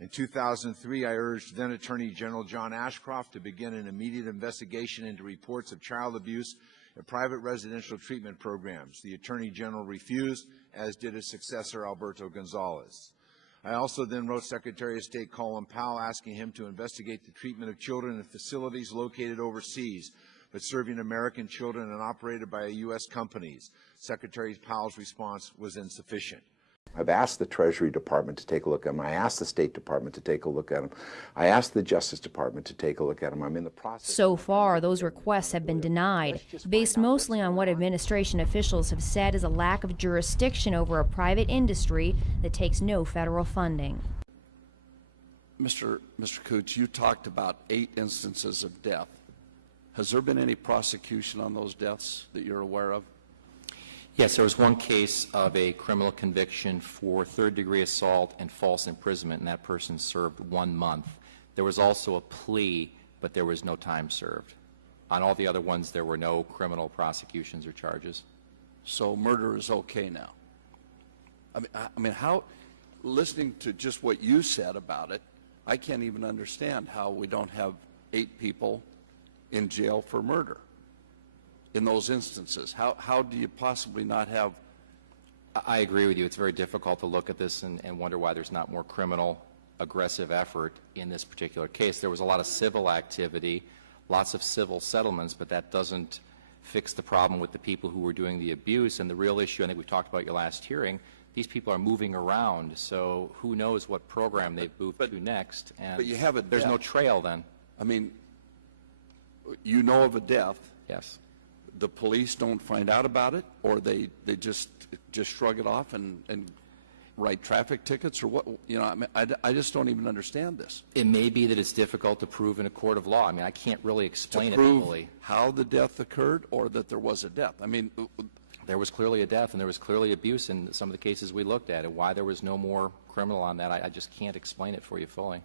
In 2003, I urged then Attorney General John Ashcroft to begin an immediate investigation into reports of child abuse at private residential treatment programs. The Attorney General refused, as did his successor, Alberto Gonzales. I also then wrote Secretary of State Colin Powell asking him to investigate the treatment of children in facilities located overseas but serving American children and operated by U.S. companies. Secretary Powell's response was insufficient. I've asked the Treasury Department to take a look at them. I asked the State Department to take a look at them. I asked the Justice Department to take a look at them. I'm in the process. So far, those requests have been denied, based mostly on what administration officials have said is a lack of jurisdiction over a private industry that takes no federal funding. Mr. Cooch, you talked about 8 instances of death. Has there been any prosecution on those deaths that you're aware of? Yes, there was one case of a criminal conviction for third-degree assault and false imprisonment, and that person served 1 month. There was also a plea, but there was no time served. On all the other ones, there were no criminal prosecutions or charges. So murder is okay now? I mean, how, listening to just what you said about it, I can't even understand how we don't have 8 people in jail for murder in those instances. How do you possibly not have? I agree with you. It's very difficult to look at this and wonder why there's not more criminal aggressive effort in this particular case. There was a lot of civil activity, lots of civil settlements, but that doesn't fix the problem with the people who were doing the abuse. And the real issue, I think we talked about your last hearing, these people are moving around, so who knows what program they've moved to next. And but you have a there's death. No trail then. I mean, you know of a death. Yes. The police don't find out about it, or they just shrug it off and write traffic tickets, or what? You know, I just don't even understand this. It may be that it's difficult to prove in a court of law. I mean, I can't really explain to prove it fully. How the death occurred, or that there was a death. I mean, there was clearly a death, and there was clearly abuse in some of the cases we looked at, and why there was no more criminal on that, I just can't explain it for you fully.